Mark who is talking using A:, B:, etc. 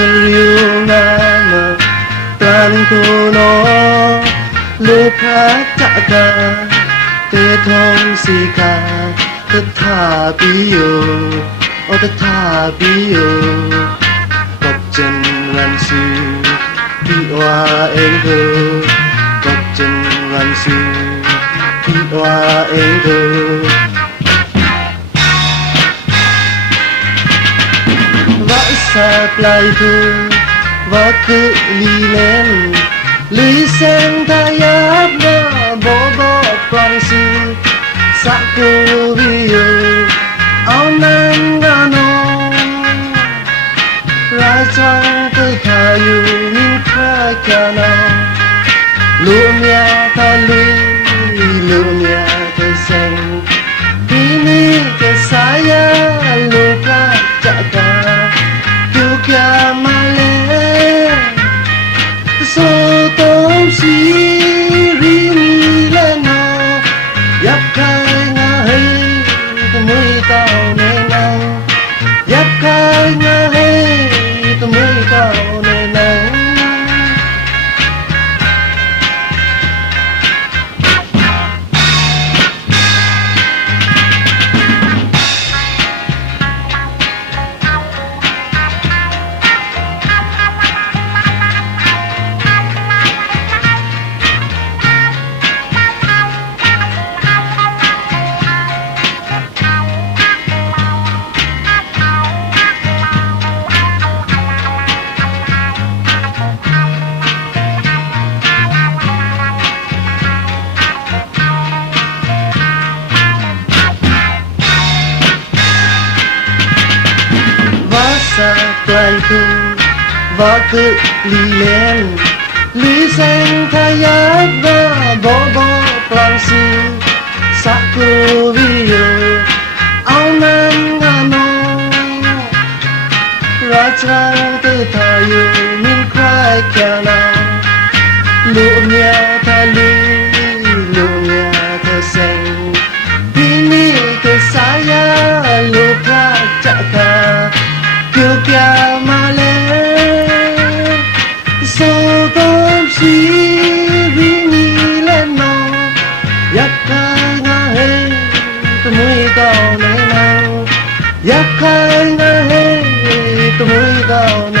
A: sa'yo nga na Taling ko no Lupa taka Tetong sika Tatabiyo O tatabiyo Bọc chân lan sư Bị hoa em thơ Bọc chân lan sư Bị hoa em thơ Vergleichung war Lilien, Lüsen da ja Gleiche Worte liegen. Lysen Kayakwa Bobo Fransi Sakurio Aunangano Ratsrate Tayo Min Kraikana 厄介なヘイト向いたね